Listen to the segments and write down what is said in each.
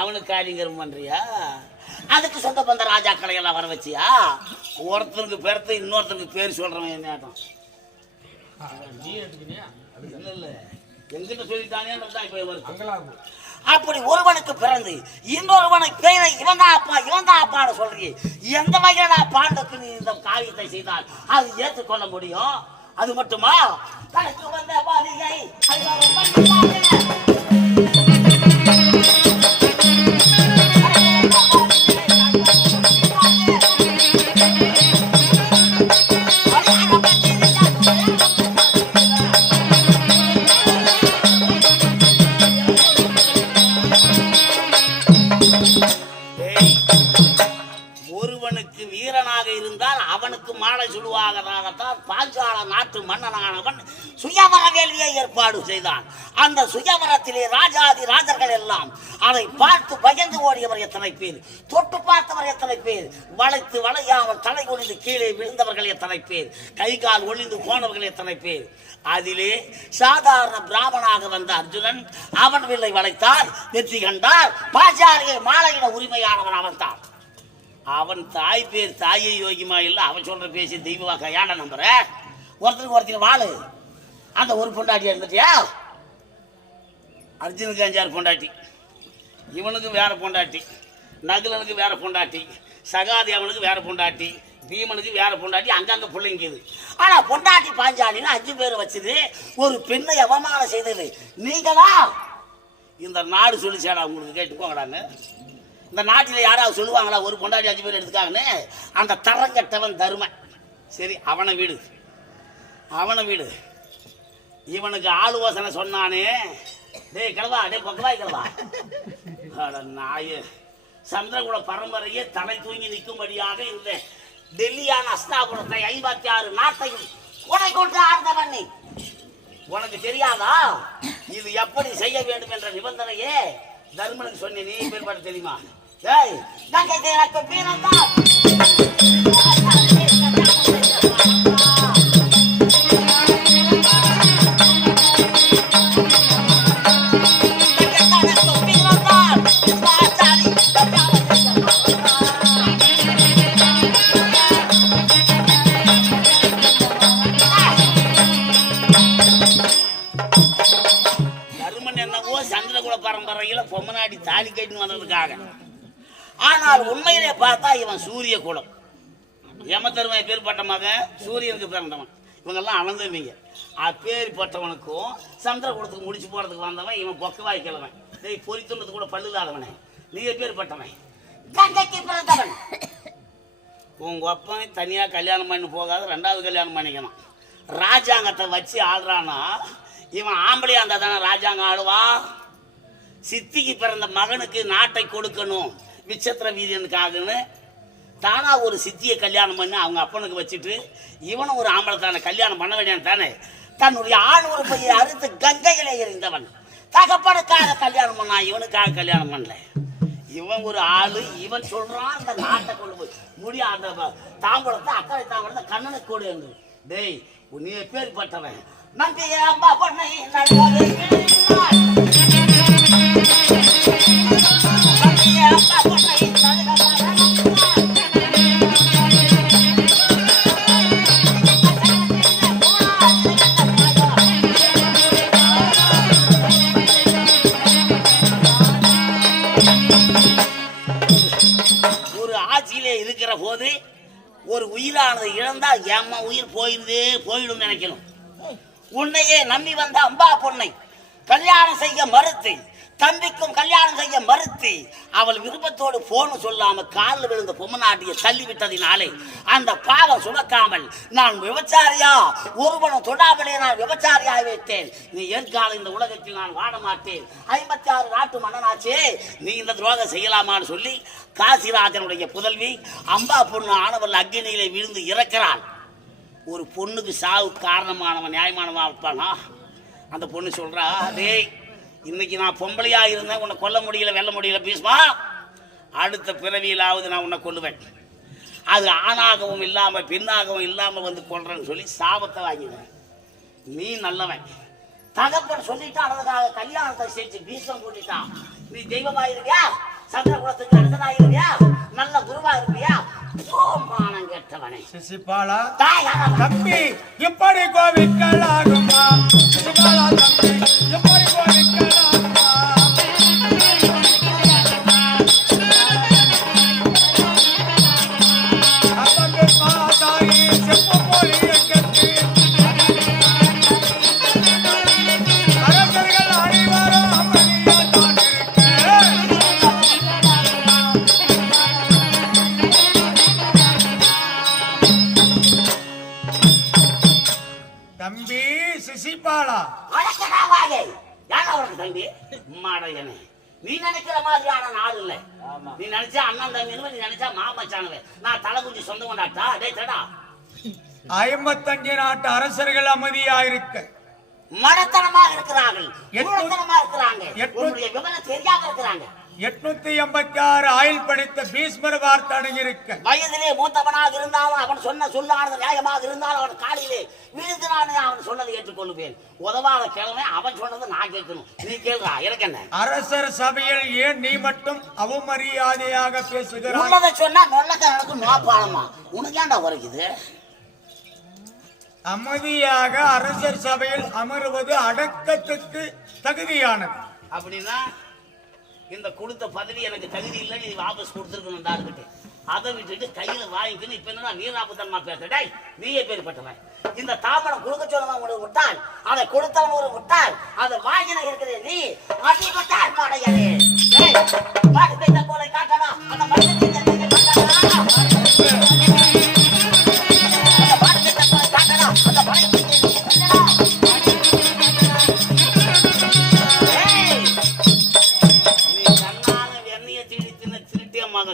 அவனுக்கு காரியங்கரம் பண்றியா? அதுக்கு சொந்த பந்த ராஜாக்களை எல்லாம் வர வச்சியா? ஒருத்தனுக்கு பெருத்து இன்னொருத்தனுக்கு பேர் சொல்றவன் என்ன எங்கிட்ட சொல்லிட்டானே அப்படி ஒருவனுக்கு பிறந்து இன்னொருவனுக்கு பேரை இவன் தான் அப்பான்னு சொல்றீங்க. எந்த வகையில பாண்டுக்கு நீ இந்த காரியத்தை செய்தால் அது ஏற்றுக்கொள்ள முடியும்? அது மட்டுமா? தனக்கு வந்த பாதியை பாஞ்சால நாட்டு மன்னனானவன் சுயவர வேள்வியை ஏற்பாடு செய்தான். அந்த சுயவரத்திலே ராஜாதி ராஜர்கள் எல்லாம் அதை பார்த்து பயந்து ஓடியவர் எத்தனை பேர், தொட்டு பார்த்தவர் எத்தனை பேர், வளைத்து வளையாமல் தலை குனிந்து கீழே விழுந்தவர்கள் எத்தனை பேர், கை கால் ஒளிந்து போனவர்கள் எத்தனை பேர். அதிலே சாதாரண பிராமணாக வந்த அர்ஜுனன் அவன் வில்லை வளைத்தார், வெற்றி கண்டார். பாஞ்சாலியை மாலையிட உரிமையானவன் அவன் தான். அவன் தாய் பேர் தாயை யோகிமா இல்லை, அவன் சொல்ற பேசி தெய்வவாக்க ஏன்டா நம்புற? ஒருத்தருக்கு வாழு. அந்த ஒரு பொண்டாட்டியா இருந்துட்டியா? அர்ஜுனுக்கு 5-6 பொண்டாட்டி, இவனுக்கு வேற பொண்டாட்டி, நகுலனுக்கு வேற பொண்டாட்டி, சகாதேவனுக்கு வேற பொண்டாட்டி, பீமனுக்கு வேற பொண்டாட்டி, அங்கங்க பிள்ளைங்குது. ஆனா பொண்டாட்டி பாஞ்சாலின்னு 5 பேர் வச்சது ஒரு பெண்ணை அவமானம் செய்தது நீங்களா? இந்த நாடு சொல்லிச்சாடா உங்களுக்கு? கேட்டுக்கோங்கடாங்க. இந்த நாட்டில் யாராவது சொல்லுவாங்களா ஒரு பொண்டாட்டி 5 பேர் எடுத்துக்காங்கன்னு? அந்த தரங்கட்டவன் தருமன். சரி, அவனை வீடு. இவனுக்கு ஆளுவாசனை சொன்னானே, டேய் கிழவா, டே பக்கவாய் கிழவா, நாய சந்திரகுல பரம்பரையே தலை தூங்கி நிற்கும்படியாக இந்த டெல்லியான அஸ்தாபுரத்தை 56 நாட்டையும் கொடை கொண்டு ஆழ்ந்தவன் நீ. உனக்கு தெரியாதா இது எப்படி செய்ய வேண்டும் என்ற நிபந்தனையே தர்மனுக்கு சொன்ன? நீ பேர் பாட்டு தெரியுமா? பரம்பரையில பொம்மநாடி தாலி கட்டின்னு வந்ததுக்காக. ஆனால் உண்மையிலே பார்த்தா இவன் சூரிய குலம். யமதர்மன் பேர்பட்ட மகன், சூரியனுக்கு பிறந்தவன். இவங்கெல்லாம் அளந்துவீங்க. அப்பேற்பட்டவனுக்கும் சந்திர குலத்துக்கு முடிச்சு போறதுக்கு வந்தவன் இவன் பொக்கவாய் கிழவன். பொறித்துள்ளது கூட பல்லுதாதவனே. நீ பேர்பட்டவன் கங்கைக்கு பிறந்தவன். உங்க அப்பன் தனியா கல்யாணம் பண்ணி போகாத 2வது கல்யாணம் பண்ணிக்கணும். ராஜாங்கத்தை வச்சு ஆள்றானா இவன் ஆம்பளையா இருந்தா தானே ராஜாங்கம் ஆளுவான். சித்திக்கு பிறந்த மகனுக்கு நாட்டை கொடுக்கணும் விசித்திர வீரியனுக்காகன்னு தானா ஒரு சித்தியை கல்யாணம் பண்ணி அவங்க அப்பனுக்கு வச்சுட்டு இவனும் ஒரு ஆம்பளை தானே கல்யாணம் பண்ண வேண்டியது தானே. தன்னுடைய ஆண் உறுப்பையை அறுத்து கங்கையிலே எறிந்தவன் தகப்பனுக்காக கல்யாணம் பண்ணா, இவனுக்காக கல்யாணம் பண்ணல. இவன் ஒரு ஆளு. இவன் சொல்றான் அந்த நாட்டை கொண்டு போய் முடிய அந்த தாம்பூலத்தை அக்கறை தாம்பூலத்தை கண்ணனுக்கு கொடு என்று. டேய் நீ பேர்பட்டவன் நம்பிய அம்மா பொண்ணை ஒரு ஆட்சியிலே இருக்கிற போது ஒரு உயிரானது இழந்தா ஏம்மா உயிர் போயிடும் நினைக்கணும். உன்னையே நம்பி வந்த அம்பா பொண்ணை கல்யாணம் செய்ய மறுத்து, தம்பிக்கும் கல்யாணம் செய்ய மறுத்து, அவள் விருப்பத்தோடு போன்னு சொல்லாம காலில் விழுந்த பொம்மநாட்டியை தள்ளிவிட்டதினாலே அந்த பாவம் சுமக்காமல் நான் விபச்சாரியா ஒருவனும் தொடாமலே நான் விபச்சாரியாய் வைத்தேன். நீ ஏற்கால இந்த உலகத்தில் நான் வாழ மாட்டேன். 56 நாட்டு மன்னனாச்சே, நீ இந்த துரோகம் செய்யலாமான்னு சொல்லி காசிராஜனுடைய புதல்வி அம்பா பொண்ணு ஆனவள் அக்னியிலே விழுந்து இறக்கிறாள். ஒரு பொண்ணுக்கு சாவு காரணமானவன் நியாயமானவன் இருப்பானா? அந்த பொண்ணு சொல்றா, டேய் இன்னைக்கு நான் பொம்பளையா இருந்தேன், உன்னை கொல்ல முடியல வெல்ல முடியல பீஸ்மா, அடுத்த பிறவியிலாவது நான் உன்னை கொல்லுவேன். அது ஆணாகவும் இல்லாமல் பெண்ணாகவும் இல்லாமல் வந்து கொள்றேன்னு சொல்லி சாபத்தை வாங்கினேன். நீ நல்லவன், தகப்பன் சொல்லிட்டான், அதுக்காக கல்யாணத்தை செஞ்சு பீசம் கூட்டிட்டான். நீ தெய்வமா இருக்கியா, சந்திரகுலத்துக்கு அரசனாயிருவியா, நல்ல குருவா இருப்பியா? சோமானம் கேட்டவனே. சிசிபாலா தம்பி எப்படி கோவிக்கலாகுமா? சிசிபாலா தம்பி எப்படி கோவிக்கலாகுமா? அப்பந்து பாதாரி செப்பு போலி கட்டி அரசர்கள் அனைவரும் அமைதியாத்தான் தம்பி சிசிபாலா. தம்பி மாடையனே, நீ நினைக்கிற மாதிரியான நாள் இல்ல. நீ நினைச்சா அண்ணன் தம்பி, நீ நினைச்சா மாமச்சானவே. நான் தலை குஞ்சு சொந்த கொண்டாட்டா டே தடா. 55 நாட்டு அரசர்கள் அமைதியாயிருக்க மடத்தனமாக இருக்கிறார்கள், இருக்கிறாங்க. உன்னுடைய விவரம் தெரியாம இருக்கிறாங்க. 886 ஆயுள் படித்த பீஷ்மர் வார்த்தை அடங்கியிருக்க வயதிலே மூத்தவனாக இருந்தாலும் அவன் சொன்ன சொல்லானது நியாயமாக இருந்தாலும் அவன் காலிலே விழுந்தானே அவன் சொன்னதை ஏற்றுக்கொள்ளுவேன். உதவாத கிழமை அவன் சொன்னது நான் கேட்கணும். நீ கேள்றா, எனக்கு என்ன? அரசர் சபையில் ஏன் நீ மட்டும் அவமரியாதையாக பேசுகிறாய்? உள்ளதை சொன்னா நொல்லக்காரனுக்கு நோப்பாளமா உனக்கு ஏன்டா உரைக்குது? அமைதியாக அரசர் சபையில் அமருவது அடக்கத்துக்கு தகுதியானது. அப்படின்னா இந்த கொடுத்த பதவி எனக்கு தகுதி இல்லை, நீ வாபஸ் கொடுத்துருக்கணும். அதை விட்டுட்டு கையில வாங்கிக்கணும். இப்ப என்ன வீராபுத்தன்மா பேசுறடா? நீயே பேர்பட்டவன். இந்த தாமரம் கொடுக்க சொன்னவன் ஒரு விட்டால், அதை கொடுத்தவன் ஒரு விட்டால், அதை வாங்கின இருக்கிற நீ அதிகத்தால் மாடையனே. பாட்டு பேச போல காட்டணும் அந்த மனிதன்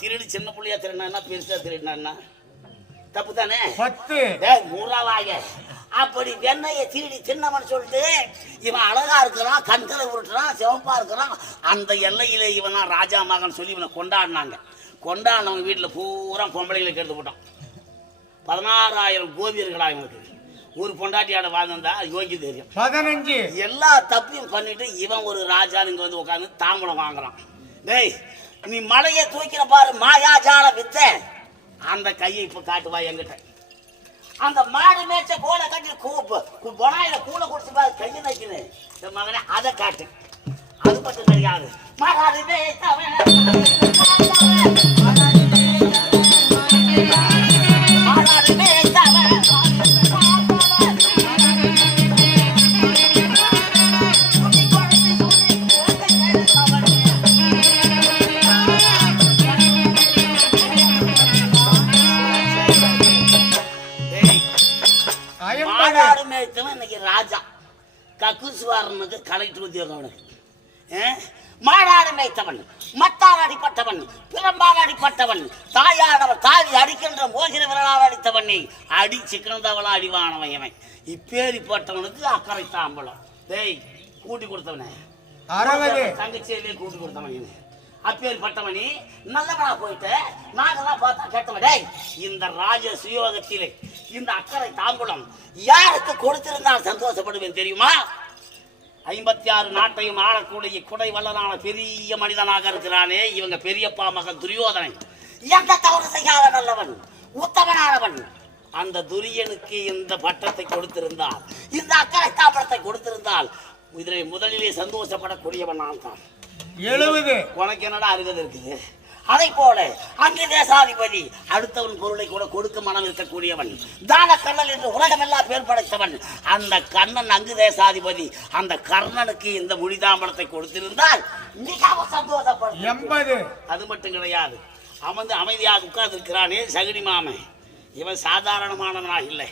திருடி சின்ன புள்ளியா திருடினா பெருசா திருடினா தப்பு தானே? 10 மூறாவாக அப்படி வெண்ணையை திருடி சின்னவன் சொல்லிட்டு இவன் அழகா இருக்கிறான், கண்களை உருட்டுறான், சிவப்பா இருக்கிறான், அந்த எல்லையில இவனா ராஜா மகன் சொல்லி இவனை கொண்டாடினாங்க. கொண்டாடினவங்க வீட்டுல பூரா பொம்பளைகளுக்கு எடுத்து போட்டான். 16,000 கோபியர்களா இவனுக்கு. ஒரு பொண்டாட்டியாட வாழ்ந்தா யோகி தெரியும். 15 எல்லா தப்பையும் பண்ணிட்டு இவன் ஒரு ராஜா இங்க வந்து உட்காந்து தாம்பலம் வாங்குறான். டேய், நீ மலையை தூக்கிற பாரு மாயாஜால வித்த அந்த கையை இப்ப காட்டுவா என்கிட்ட. அந்த மாடு மேய்ச்ச கோலை கட்டி பொனாயில கூலை குடிச்சு பாரு கையை நக்கினு மகனே, அதை காட்டு. அது மட்டும் கிடையாது. மாடு மேய்த்தவன் இன்னைக்கு ராஜா. கக்குசுவாரனுக்கு கலெக்டர் உத்தியோகம் அவனுக்கு. மாடாடு மேய்த்தவன், மத்தால் அடிப்பட்டவன், பிறம்பால் அடிப்பட்டவன், தாயானவன் தாவி அடிக்கின்ற மோகிர விரலால் அடித்தவனை அடிச்சு கிடந்தவளா அடிவானவன் இவன். இப்பேரிப்பட்டவனுக்கு அக்கறை தாம்பலம். டேய், கூட்டி கொடுத்தவனே, தங்கச்சியிலே கூட்டி கொடுத்தவன் இவன். அப்பேற்பட்டவனி நல்லவனா போயிட்டு நாங்கெல்லாம் பார்த்தா கேட்டவடே. இந்த ராஜ சுயோகத்திலே இந்த அக்கறை தாம்பூலம் யாருக்கு கொடுத்திருந்தால் சந்தோஷப்படுவேன் தெரியுமா? 56 நாட்டையும் ஆளக்கூடிய குடை வல்லனான பெரிய மனிதனாக இருக்கிறானே இவங்க பெரியப்பா மகன் துரியோதனை. எந்த தவறு செய்யாத நல்லவன், உத்தமனானவன். அந்த துரியனுக்கு இந்த பட்டத்தை கொடுத்திருந்தால், இந்த அக்கறை தாம்பூலத்தை கொடுத்திருந்தால் இதிலே முதலிலே சந்தோஷப்படக்கூடியவன் நான் தான். 70 உனக்கு என்னடா அருகது இருக்குது? அதை போல அங்கு தேசாதிபதி அடுத்தவன் பொருளை கூட கொடுக்க மனம் இருக்கக்கூடியவன், தான கண்ணன் என்று உலகமெல்லாம் பேர் படைத்தவன். அந்த கண்ணன் அங்கு தேசாதிபதி. அந்த கர்ணனுக்கு இந்த முடிதாம்பலத்தை கொடுத்திருந்தால் மிகவும் சந்தோஷப்படும். 80 அது மட்டும் கிடையாது. அவன் அமைதியாக உட்கார்ந்து இருக்கிறானே சகுனி மாமன், இவன் சாதாரணமானவனாக இல்லை.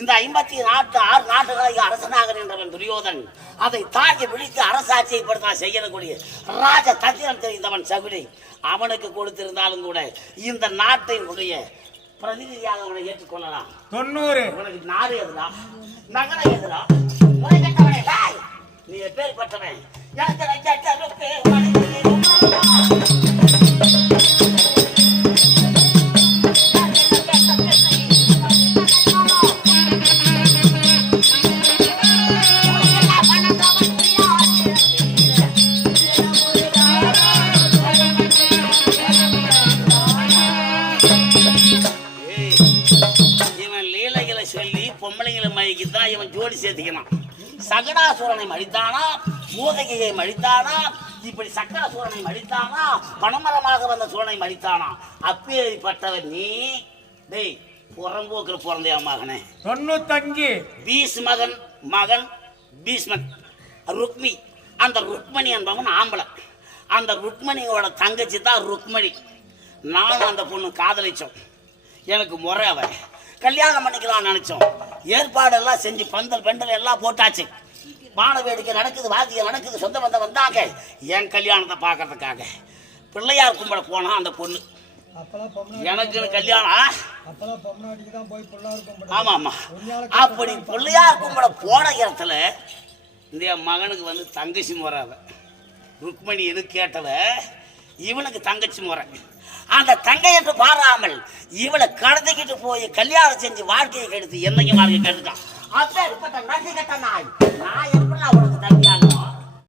இந்த 56 நாட்டுகளுக்கு அரசனாக நின்றவன் துரியோதன். அதை தாக்கி விழித்து அரசாட்சியை படுத்த செய்யக்கூடிய ராஜ தந்திரம் தெரிந்தவன் சகுனி. அவனுக்கு கொடுத்திருந்தாலும் கூட இந்த நாட்டினுடைய பிரதிநிதியாக அவனை ஏற்றுக்கொள்ளலாம். 90 உனக்கு நாடு எதுடா, நகரம் எதுடா? உனக்கவனே நீ எப்பேற்பட்டவன்? தான் இவன் ஜோடி சேர்த்துக்கிறான். சகடாசுரனை மடித்தானா, பூதகையை மடித்தானா, இப்படி சக்கரசூரனை மடித்தானா, பணமரமாக வந்த சூரனை மடித்தானா. அப்பேற்பட்டவன் நீ. டேய் புறம்போக்கிற பிறந்தையா மகனே? 95 மகன் பீஷ்மன் ருக்மி. அந்த ருக்மணி என்பவன் ஆம்பளை. அந்த ருக்மணியோட தங்கச்சி தான் ருக்மணி. நானும் அந்த பொண்ணு காதலிச்சோம். எனக்கு முறை அவ கல்யாணம் பண்ணிக்கலாம்னு நினைச்சோம். ஏற்பாடெல்லாம் செஞ்சு பந்தல் பெண்டல் எல்லாம் போட்டாச்சு. வான வேடிக்கை நடக்குது, வாத்தியம் நடக்குது, சொந்த பந்தம் வந்தாங்க என் கல்யாணத்தை பார்க்கறதுக்காக. பிள்ளையார் கும்பிட போனா அந்த பொண்ணு. எனக்கு கல்யாணம். ஆமா ஆமா. அப்படி பிள்ளையார் கும்பிட போன இடத்துல இந்த மகனுக்கு வந்து தங்கச்சி முறை. அவ ருக்மணி எது கேட்டவ இவனுக்கு தங்கச்சி முறை. அந்த தங்கை என்று பாராமல் இவளை கடத்திக்கிட்டு போய் கல்யாணம் செஞ்சு வாழ்க்கையை கெடுத்து என்னையும் வாழ்க்கை கெடுத்தான். அப்ப நன்றி கட்ட நாய்